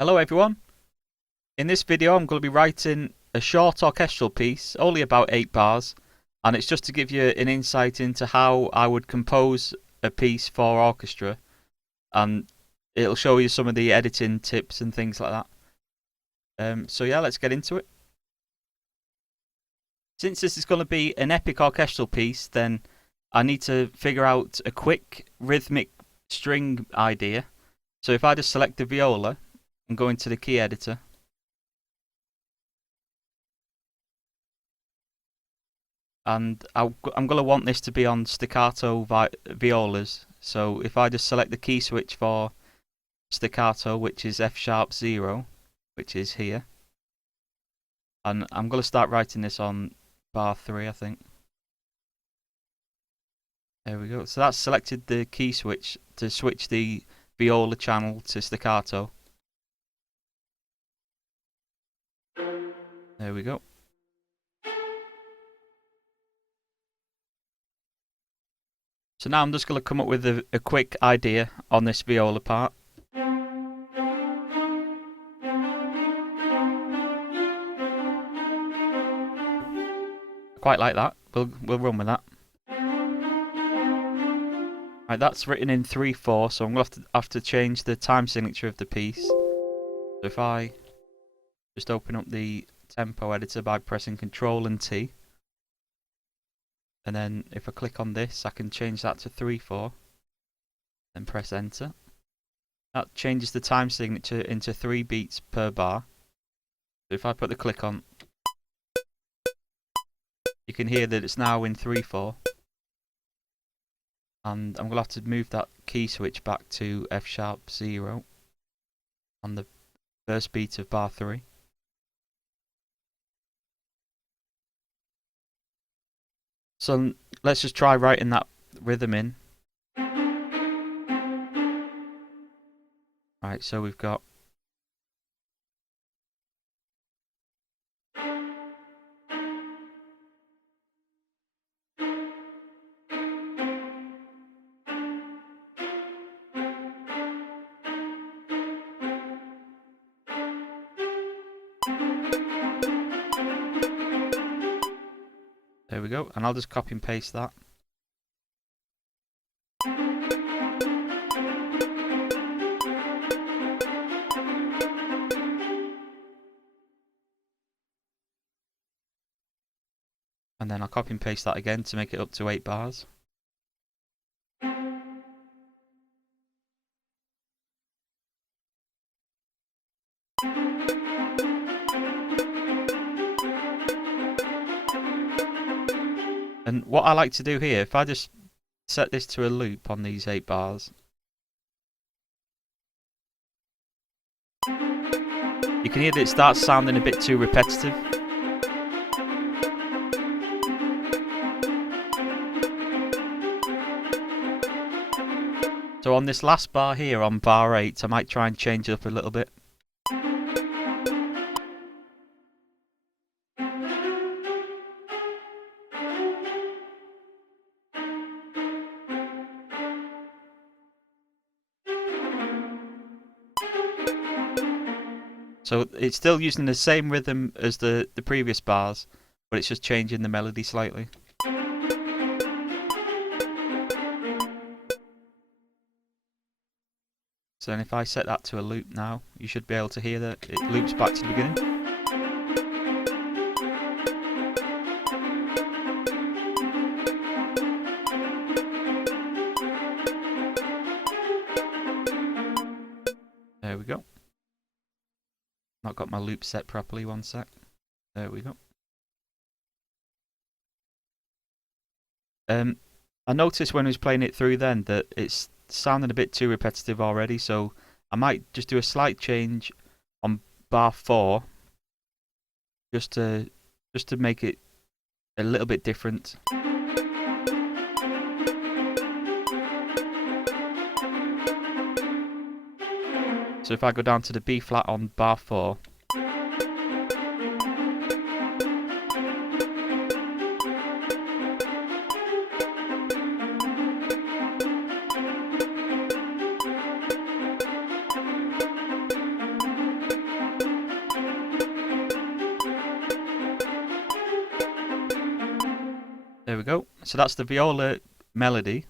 Hello everyone. In this video I'm going to be writing a short orchestral piece, only about 8 bars, and it's just to give you an insight into how I would compose a piece for orchestra, and it'll show you some of the editing tips and things like that. So yeah, let's get into it. Since this is going to be an epic orchestral piece, then I need to figure out a quick rhythmic string idea. So if I just select the viola and go into the key editor, and I'm going to want this to be on staccato violas. So if I just select the key switch for staccato, which is F#0, which is here, and I'm going to start writing this on bar 3, I think. There we go. So that's selected the key switch to switch the viola channel to staccato. There we go. So now I'm just going to come up with a quick idea on this viola part. Quite like that. We'll run with that. Right, that's written in 3/4, so I'm going to have to change the time signature of the piece. So if I just open up the tempo editor by pressing Ctrl and T, and then if I click on this, I can change that to 3/4, then press Enter. That changes the time signature into 3 beats per bar. So if I put the click on, you can hear that it's now in 3/4. And I'm going to have to move that key switch back to F#0 on the first beat of bar 3. So let's just try writing that rhythm in. Right, so we've got there we go, and I'll just copy and paste that. And then I'll copy and paste that again to make it up to 8 bars. And what I like to do here, if I just set this to a loop on these 8 bars, you can hear that it starts sounding a bit too repetitive. So on this last bar here, on bar 8, I might try and change it up a little bit. So it's still using the same rhythm as the previous bars, but it's just changing the melody slightly. So then if I set that to a loop now, you should be able to hear that it loops back to the beginning. There we go. Not got my loop set properly, one sec. There we go. I noticed when I was playing it through then that it's sounding a bit too repetitive already, so I might just do a slight change on bar 4 just to make it a little bit different. So if I go down to the B flat on bar 4, So that's the viola melody.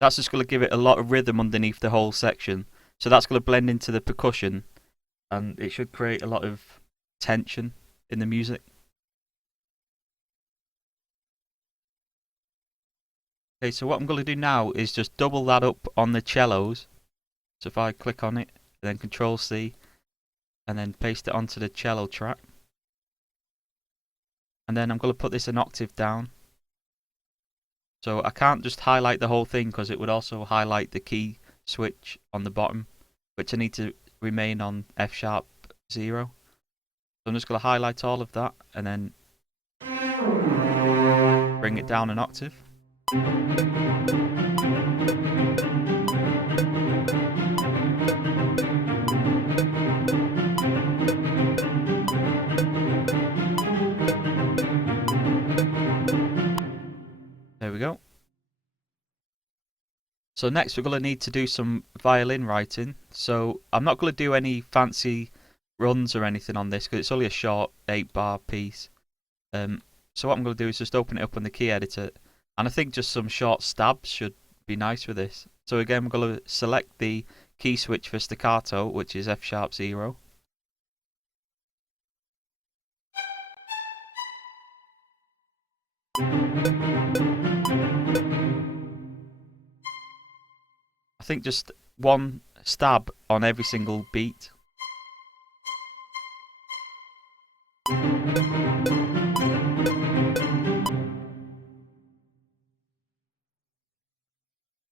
That's just going to give it a lot of rhythm underneath the whole section. So that's going to blend into the percussion, and it should create a lot of tension in the music. Okay, so what I'm going to do now is just double that up on the cellos. So if I click on it, then Control C, and then paste it onto the cello track. And then I'm going to put this an octave down. So I can't just highlight the whole thing because it would also highlight the key switch on the bottom, which I need to remain on F#0. So I'm just going to highlight all of that and then bring it down an octave. There we go. So next we're going to need to do some violin writing. So I'm not going to do any fancy runs or anything on this because it's only a short 8-bar piece. So what I'm going to do is just open it up on the key editor, and I think just some short stabs should be nice with this. So again, we're going to select the key switch for staccato, which is F#0. I think just one stab on every single beat.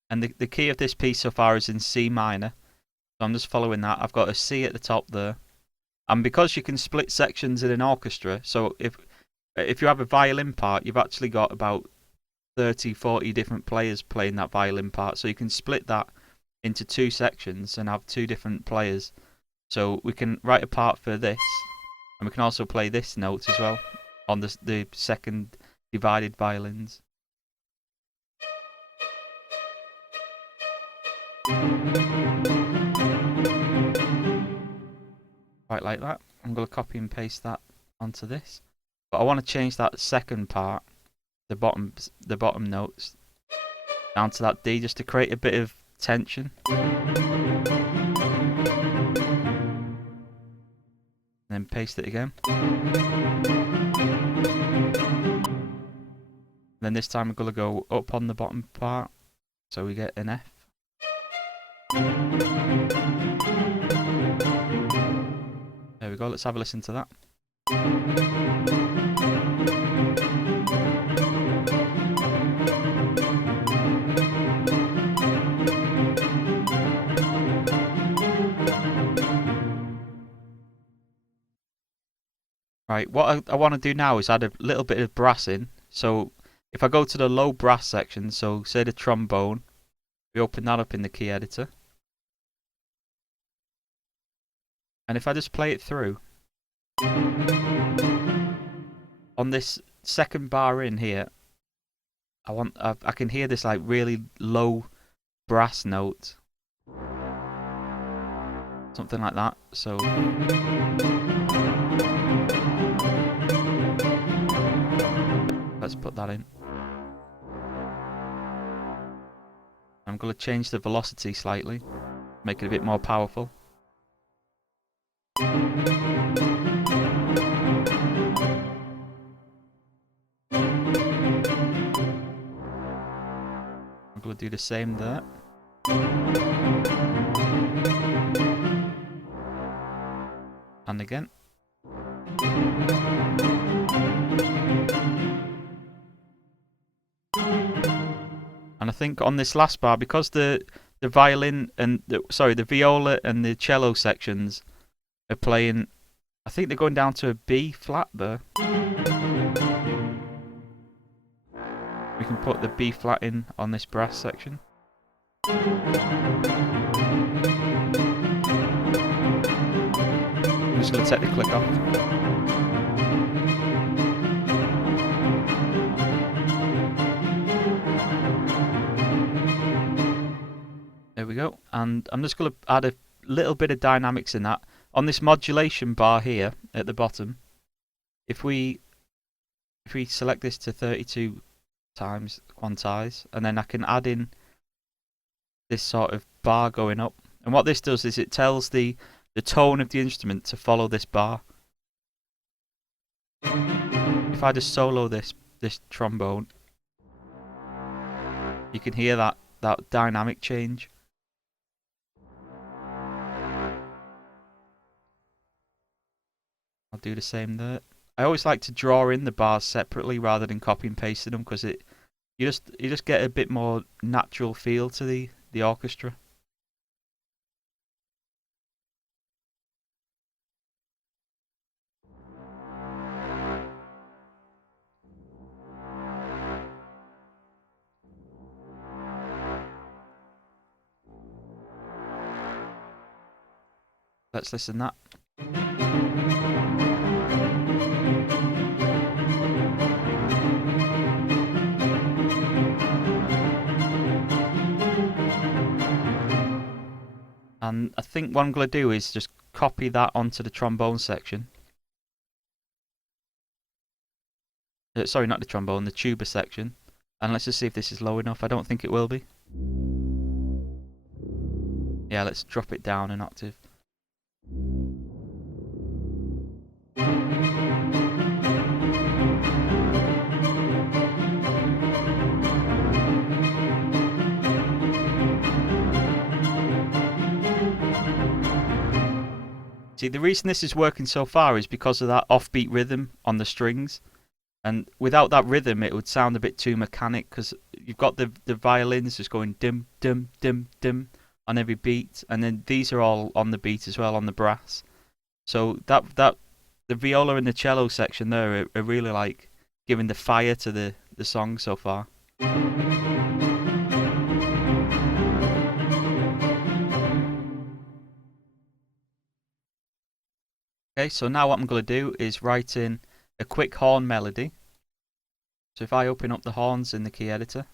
And the key of this piece so far is in C minor. So I'm just following that. I've got a C at the top there. And because you can split sections in an orchestra, so if you have a violin part, you've actually got about 30, 40 different players playing that violin part. So you can split that into 2 sections and have 2 different players. So we can write a part for this, and we can also play this note as well on the second divided violins. Right, like that. I'm going to copy and paste that onto this. But I want to change that second part, the bottom notes, down to that D just to create a bit of tension. And then paste it again. Then this time we're going to go up on the bottom part, so we get an F. There we go, let's have a listen to that. Right, what I want to do now is add a little bit of brass in. So if I go to the low brass section, so say the trombone, we open that up in the key editor. And if I just play it through, on this second bar in here, I can hear this like really low brass note. Something like that. So let's put that in. I'm going to change the velocity slightly, make it a bit more powerful. I'm going to do the same there. And again. And I think on this last bar, because the violin and the viola and the cello sections are playing, I think they're going down to a B flat there. We can put the B flat in on this brass section. I'm just going to take the click off. There we go. And I'm just going to add a little bit of dynamics in that. On this modulation bar here at the bottom, if we select this to 32 times quantize, and then I can add in this sort of bar going up. And what this does is it tells the tone of the instrument to follow this bar. If I just solo this trombone, you can hear that dynamic change. I'll do the same there. I always like to draw in the bars separately rather than copy and pasting them, because you just get a bit more natural feel to the orchestra. Let's listen to that. And I think what I'm going to do is just copy that onto the trombone section. Sorry, not the trombone, the tuba section. And let's just see if this is low enough. I don't think it will be. Yeah, let's drop it down an octave. See, the reason this is working so far is because of that offbeat rhythm on the strings. And without that rhythm, it would sound a bit too mechanic, because you've got the violins just going dim, dim, dim, dim on every beat. And then these are all on the beat as well, on the brass. So the viola and the cello section there are really like giving the fire to the song so far. Okay, so now what I'm going to do is write in a quick horn melody. So if I open up the horns in the key editor,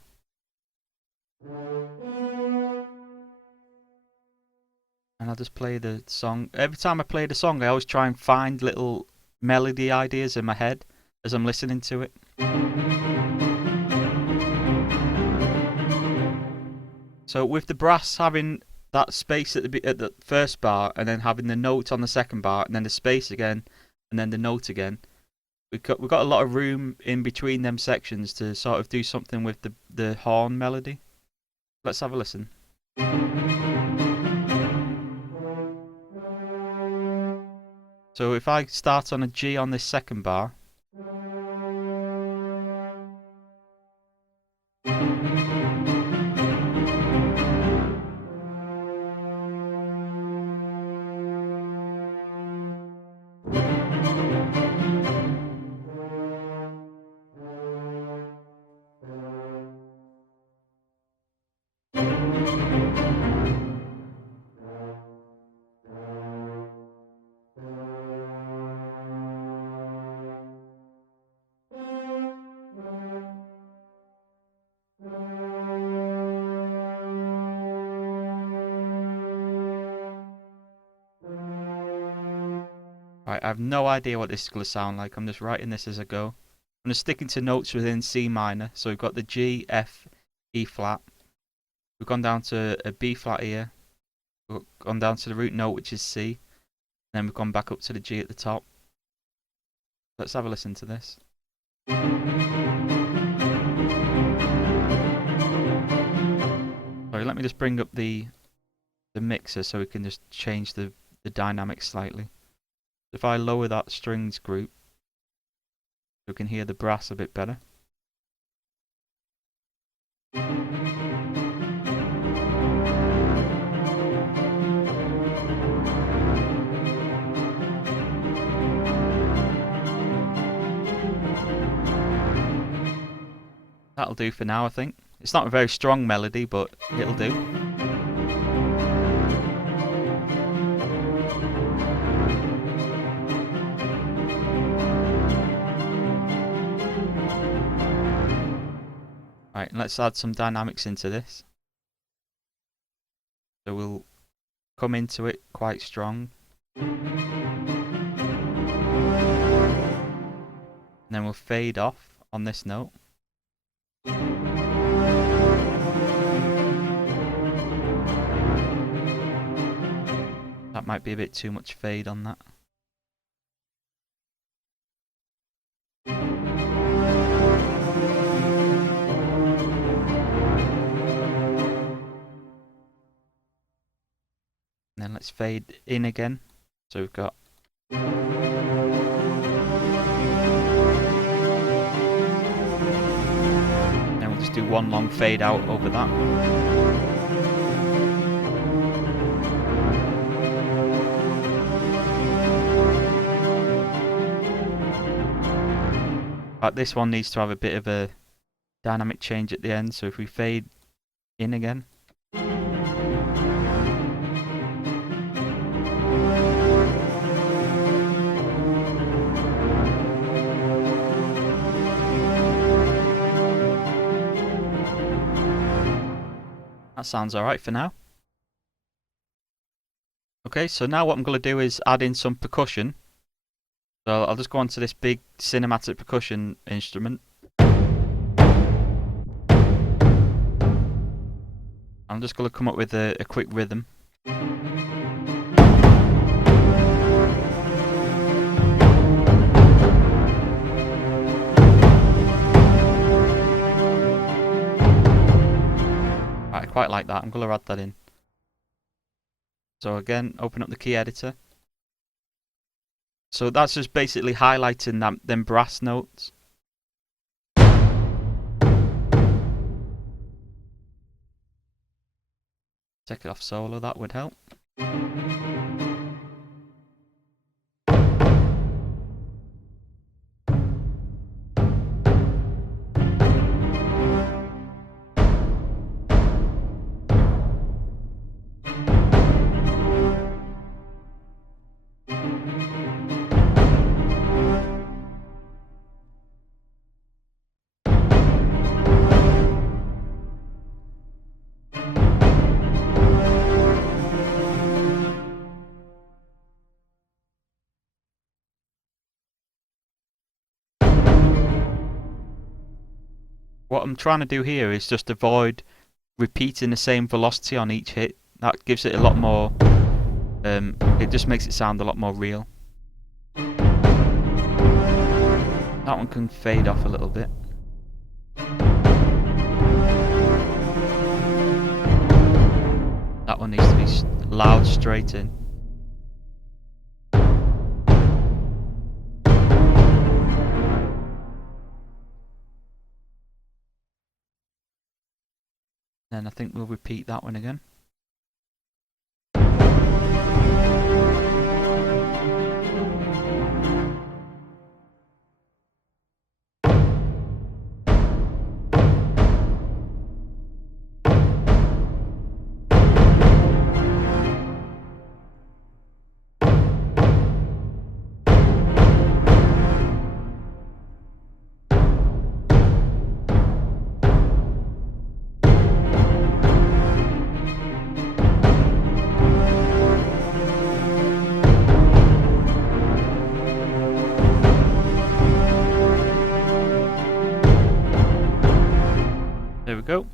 and I'll just play the song. Every time I play the song, I always try and find little melody ideas in my head as I'm listening to it. So with the brass having that space at the first bar, and then having the note on the second bar, and then the space again, and then the note again, we've got a lot of room in between them sections to sort of do something with the horn melody. Let's have a listen. So if I start on a G on this second bar, right, I have no idea what this is going to sound like. I'm just writing this as I go. I'm just sticking to notes within C minor. So we've got the G, F, E flat. We've gone down to a B flat here. We've gone down to the root note, which is C. And then we've gone back up to the G at the top. Let's have a listen to this. Sorry, let me just bring up the mixer so we can just change the dynamics slightly. If I lower that strings group, we can hear the brass a bit better. That'll do for now, I think. It's not a very strong melody, but it'll do. Right, let's add some dynamics into this. So we'll come into it quite strong. And then we'll fade off on this note. And might be a bit too much fade on that. And then let's fade in again. So we've got then we'll just do one long fade out over that. But this one needs to have a bit of a dynamic change at the end, so if we fade in again. That sounds alright for now. Okay, so now what I'm going to do is add in some percussion. So I'll just go onto this big cinematic percussion instrument. I'm just going to come up with a quick rhythm. I quite like that. I'm going to add that in. So again, open up the key editor. So that's just basically highlighting them brass notes. Take it off solo, that would help. What I'm trying to do here is just avoid repeating the same velocity on each hit. That gives it a lot more, it just makes it sound a lot more real. That one can fade off a little bit. That one needs to be loud straight in. Then I think we'll repeat that one again. There we go.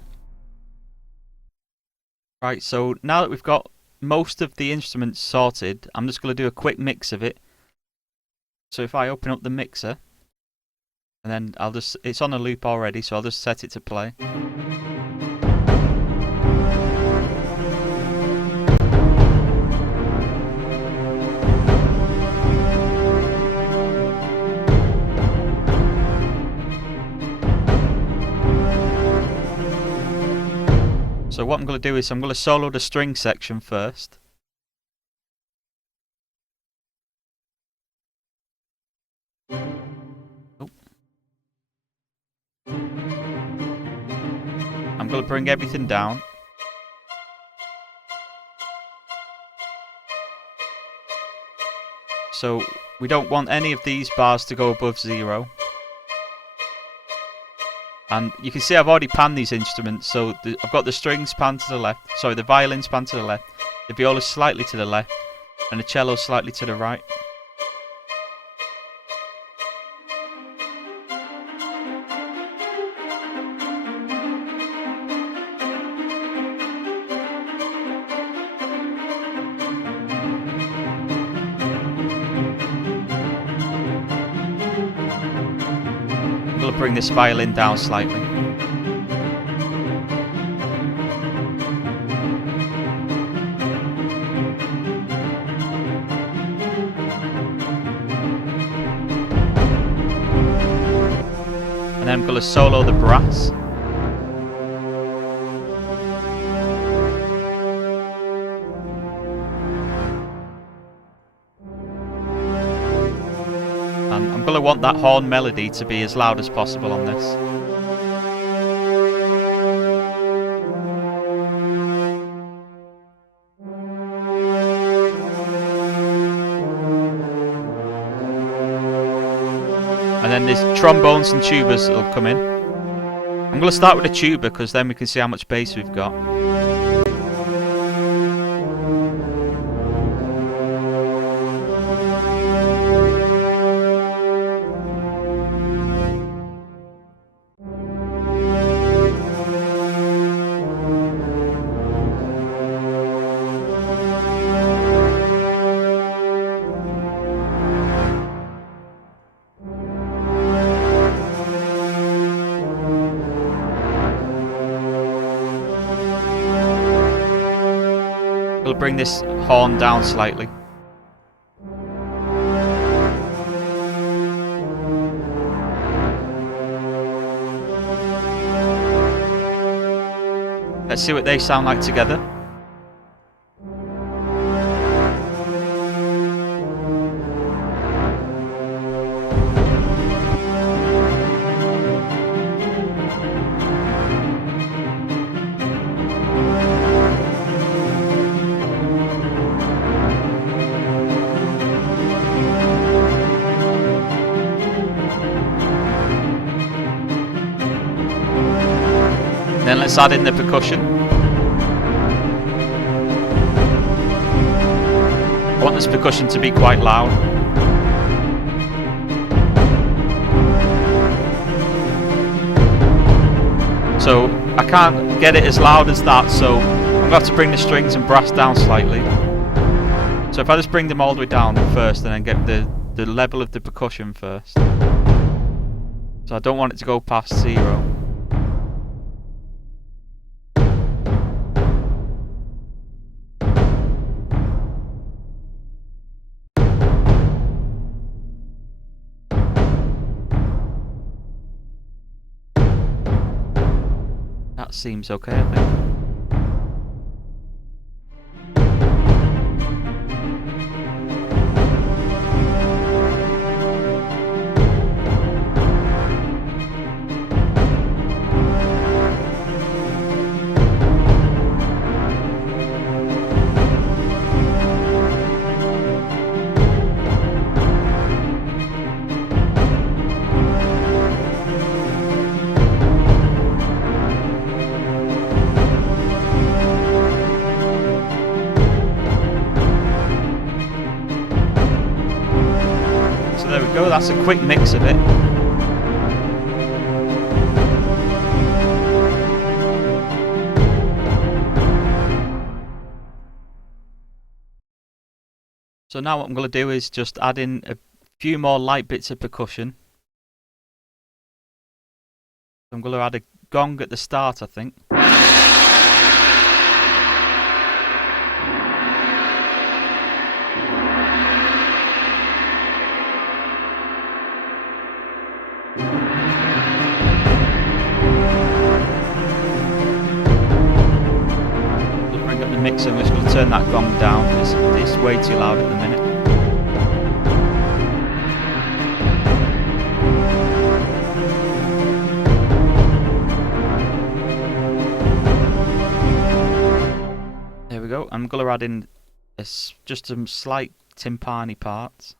Right, so now that we've got most of the instruments sorted, I'm just going to do a quick mix of it. So if I open up the mixer, and then it's on a loop already, so I'll just set it to play. So what I'm going to do is I'm going to solo the string section first. Oh. I'm going to bring everything down. So we don't want any of these bars to go above 0. And you can see I've already panned these instruments, so I've got the strings panned to the left, sorry, the violins panned to the left, the viola slightly to the left, and the cello slightly to the right. I'll bring this violin down slightly. And then I'm going to solo the brass. And I'm going to want that horn melody to be as loud as possible on this. And then there's trombones and tubas that will come in. I'm going to start with a tuba because then we can see how much bass we've got. We'll bring this horn down slightly. Let's see what they sound like together. Then let's add in the percussion. I want this percussion to be quite loud. So I can't get it as loud as that, so I'm going to have to bring the strings and brass down slightly. So if I just bring them all the way down first and then get the level of the percussion first. So I don't want it to go past 0. That seems okay, I think. There we go, that's a quick mix of it. So now what I'm going to do is just add in a few more light bits of percussion. I'm going to add a gong at the start, I think. Mixer, I'm just going to turn that gong down. It's way too loud at the minute. There we go. I'm going to add in just some slight timpani parts.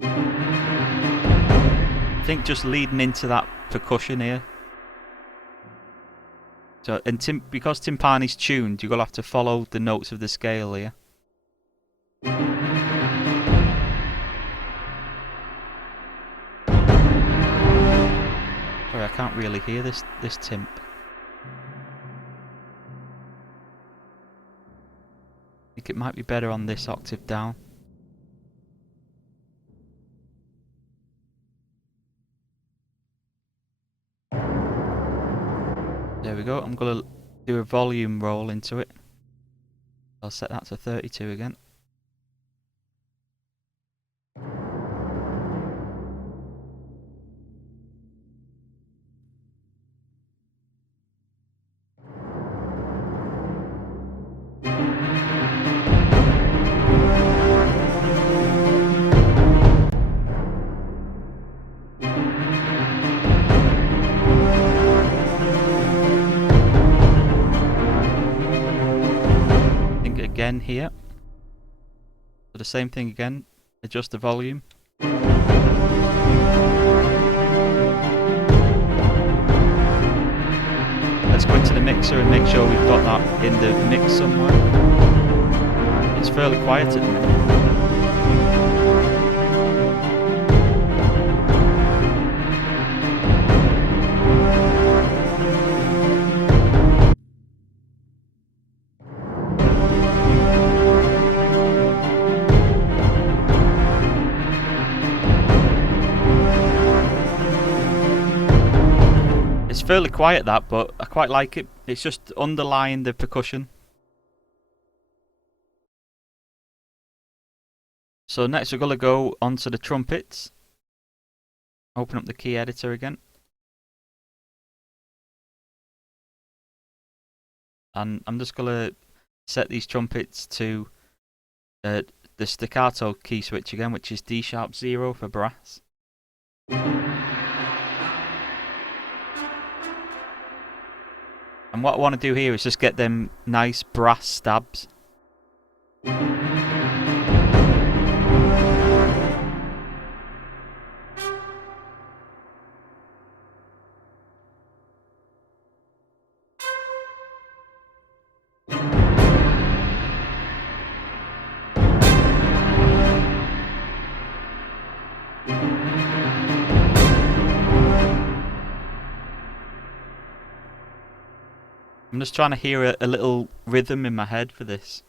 I think just leading into that percussion here. So, and because timpani's tuned, you're going to have to follow the notes of the scale here. Sorry, I can't really hear this timp. I think it might be better on this octave down. go. I'm going to do a volume roll into it. I'll set that to 32 again. Again here. So the same thing again, adjust the volume. Let's go into the mixer and make sure we've got that in the mix somewhere. It's fairly quiet at the minute. It's fairly quiet that, but I quite like it. It's just underlying the percussion. So next we're going to go onto the trumpets. Open up the key editor again. And I'm just going to set these trumpets to the staccato key switch again, which is D#0 for brass. And what I want to do here is just get them nice brass stabs. I'm just trying to hear a little rhythm in my head for this.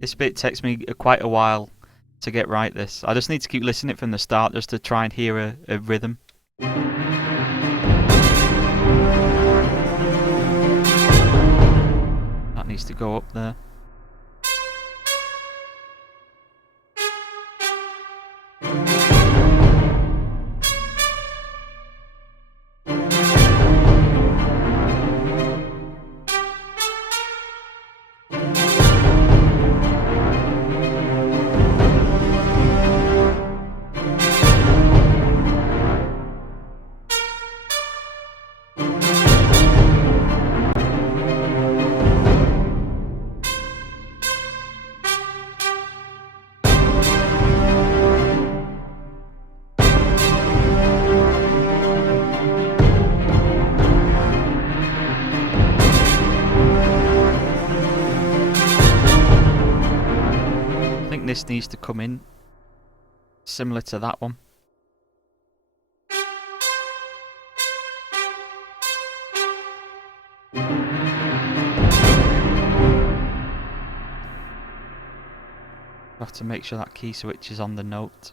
This bit takes me quite a while to get right this. I just need to keep listening from the start just to try and hear a rhythm. That needs to go up there. This needs to come in similar to that one. I have to make sure that key switch is on the note.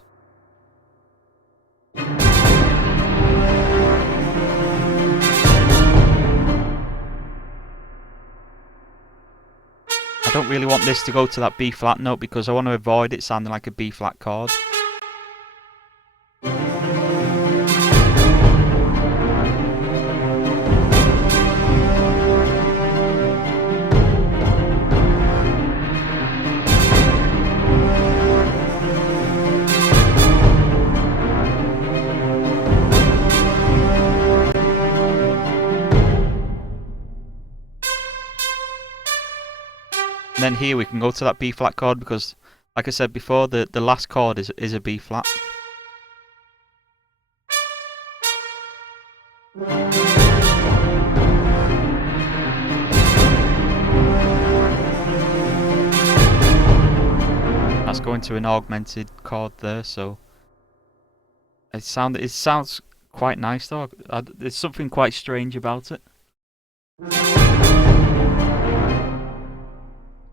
I don't really want this to go to that B flat note because I want to avoid it sounding like a B flat chord. And then here we can go to that B flat chord because, like I said before, the last chord is a B flat. That's going to an augmented chord there, so it sounds quite nice though. There's something quite strange about it.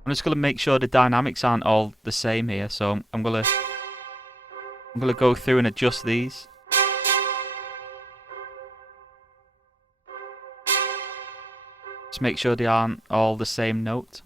I'm just gonna make sure the dynamics aren't all the same here, so I'm gonna go through and adjust these. Just make sure they aren't all the same note.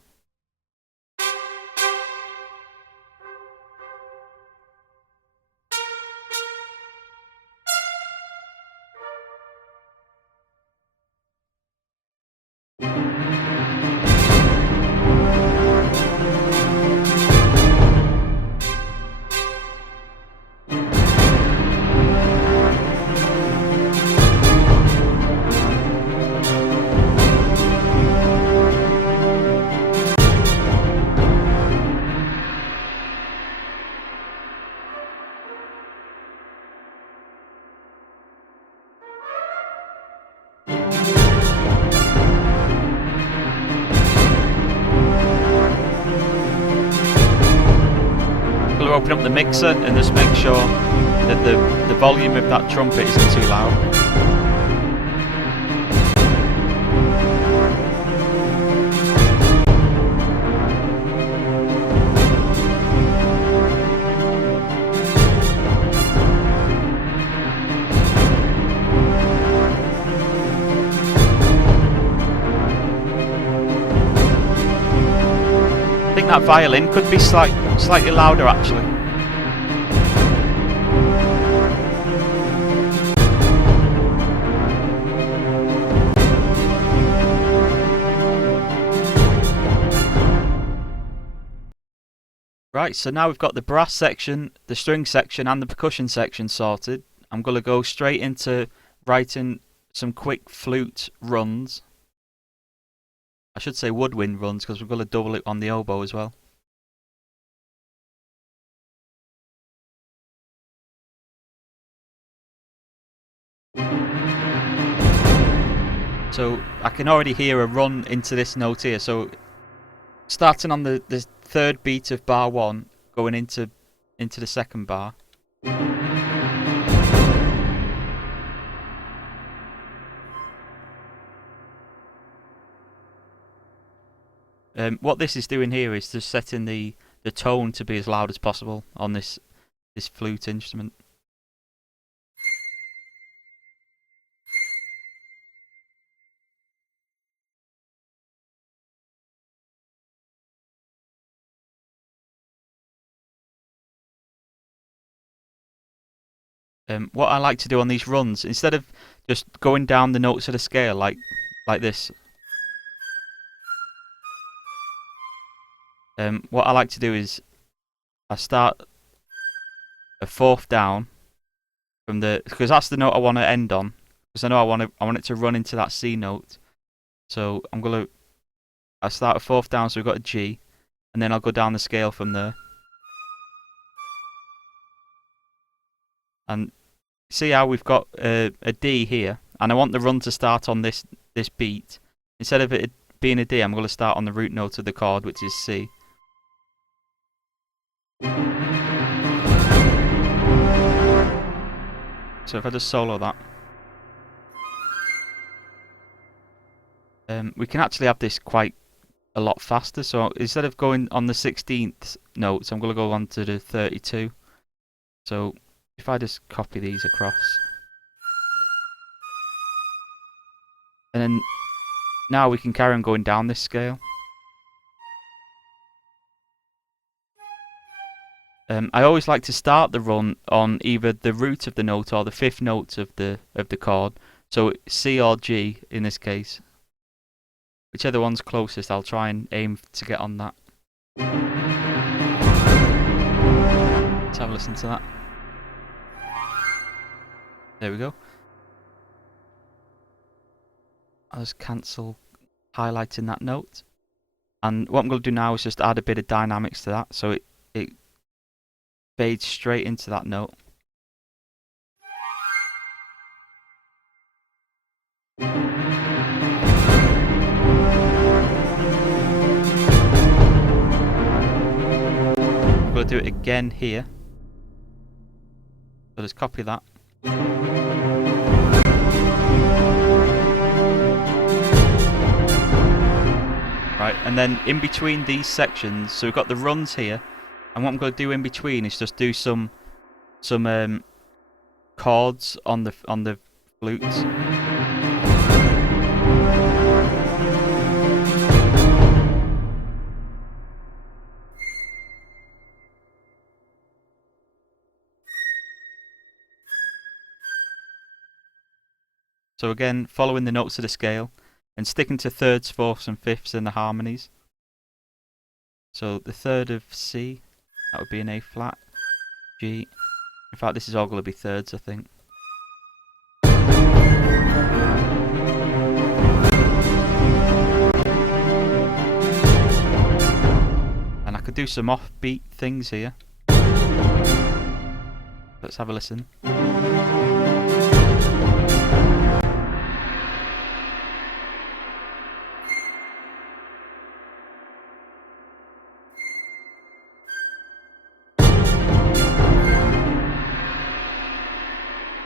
We'll open up the mixer and just make sure that the volume of that trumpet isn't too loud. I think that violin could be slightly louder actually. Right, so now we've got the brass section, the string section and the percussion section sorted. I'm going to go straight into writing some quick flute runs. I should say woodwind runs because we're going to double it on the oboe as well. So I can already hear a run into this note here. So starting on the third beat of bar 1, going into the second bar. What this is doing here is just setting the tone to be as loud as possible on this flute instrument. What I like to do on these runs, instead of just going down the notes of the scale like this, what I like to do is I start a fourth down from because that's the note I want to end on, because I know I want it to run into that C note. So I start a fourth down, so we've got a G, and then I'll go down the scale from there. And see how we've got a D here, and I want the run to start on this beat. Instead of it being a D, I'm going to start on the root note of the chord, which is C. So if I just solo that, we can actually have this quite a lot faster. So instead of going on the 16th notes, I'm going to go on to the 32. So if I just copy these across, and then now we can carry on going down this scale. I always like to start the run on either the root of the note or the fifth note of the chord. So C or G in this case. Whichever one's closest, I'll try and aim to get on that. Let's have a listen to that. There we go. I'll just cancel highlighting that note. And what I'm going to do now is just add a bit of dynamics to that, so it fades straight into that note. I'm going to do it again here. So just copy that. Right, and then in between these sections, so we've got the runs here, and what I'm going to do in between is just do some chords on the flutes. So again, following the notes of the scale and sticking to thirds, fourths and fifths in the harmonies. So the third of C, that would be an A flat, G. In fact, this is all going to be thirds, I think. And I could do some offbeat things here. Let's have a listen.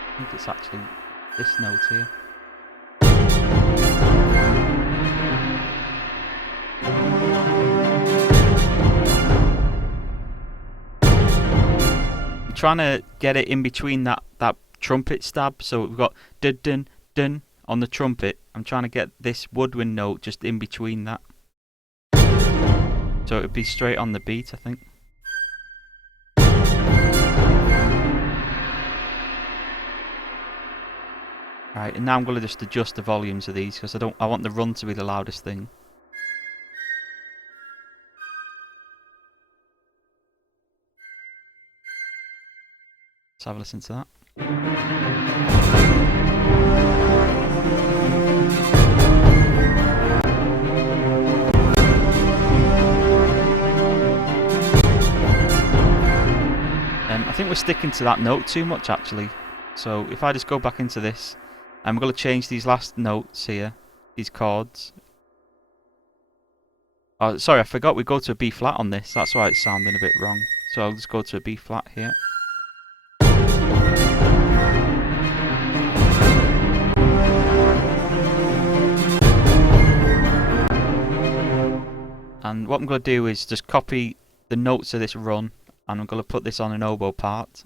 I think it's actually this note here. I'm trying to get it in between that trumpet stab, so we've got dun dun dun on the trumpet. I'm trying to get this woodwind note just in between that. So it would be straight on the beat, I think. Right, and now I'm going to just adjust the volumes of these because I want the run to be the loudest thing. Let's have a listen to that. I think we're sticking to that note too much actually. So if I just go back into this, I'm going to change these last notes here, these chords. Oh, sorry, I forgot we go to a B flat on this. That's why it's sounding a bit wrong. So I'll just go to a B flat here. And what I'm going to do is just copy the notes of this run, and I'm going to put this on an oboe part.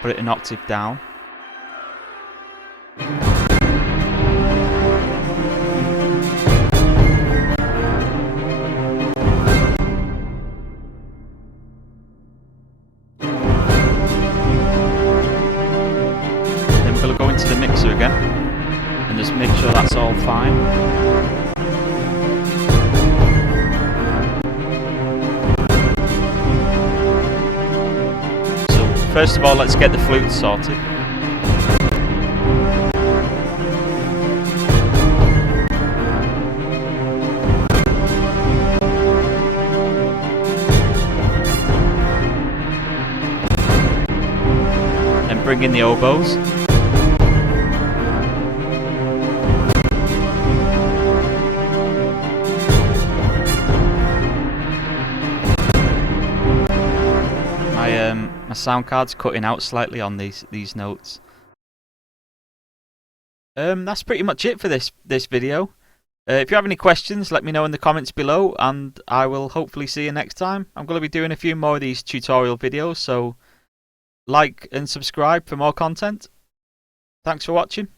Put it an octave down. Then we're going to go into the mixer again and just make sure that's all fine. First of all, let's get the flute sorted. Then bring in the oboes. My sound card's cutting out slightly on these notes. That's pretty much it for this video. If you have any questions, let me know in the comments below, and I will hopefully see you next time. I'm going to be doing a few more of these tutorial videos, so like and subscribe for more content. Thanks for watching.